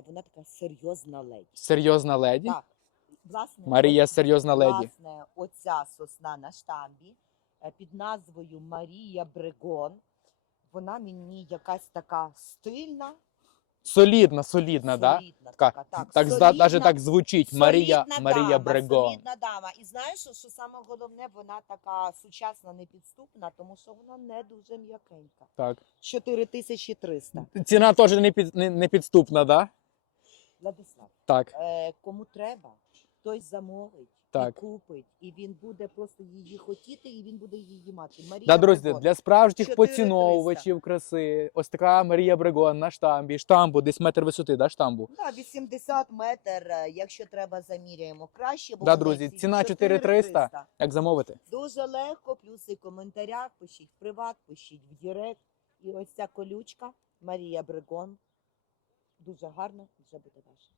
е, вона така серйозна леді. Серйозна леді. Так, власне, Марія от, серйозна леді. Власне, оця сосна на штамбі е, під назвою Марія Брегон. Вона мені якась така стильна, Солідна, солідна, солідна. Така, така, так, так, солідна, навіть так звучить. Марія, солідна Марія дама, Брегон. Солідна дама. І знаєш, що, саме головне, вона така сучасна, непідступна, тому що вона не дуже м'якенька. Так. 4300. Ціна теж не, під, не, не підступна, да? Владислав, Так. е, кому треба, той замовить. Так. І купить, і він буде просто її хотіти, і він буде її мати. Марія Да, друзі, Брегон. для справжніх 4300. поціновувачів краси, ось така Марія Брегон на штамбі, штамбу, десь метр висоти, да, штамбу. Да, 80 метр, е, якщо треба, заміряємо краще. Бо Да, вони друзі, ці ціна 4300. 4300. Як замовити? Дуже легко, плюси в коментарях, пишіть в приват, пишіть в директ. І ось ця колючка Марія Брегон. Дуже гарно вже буде ваша.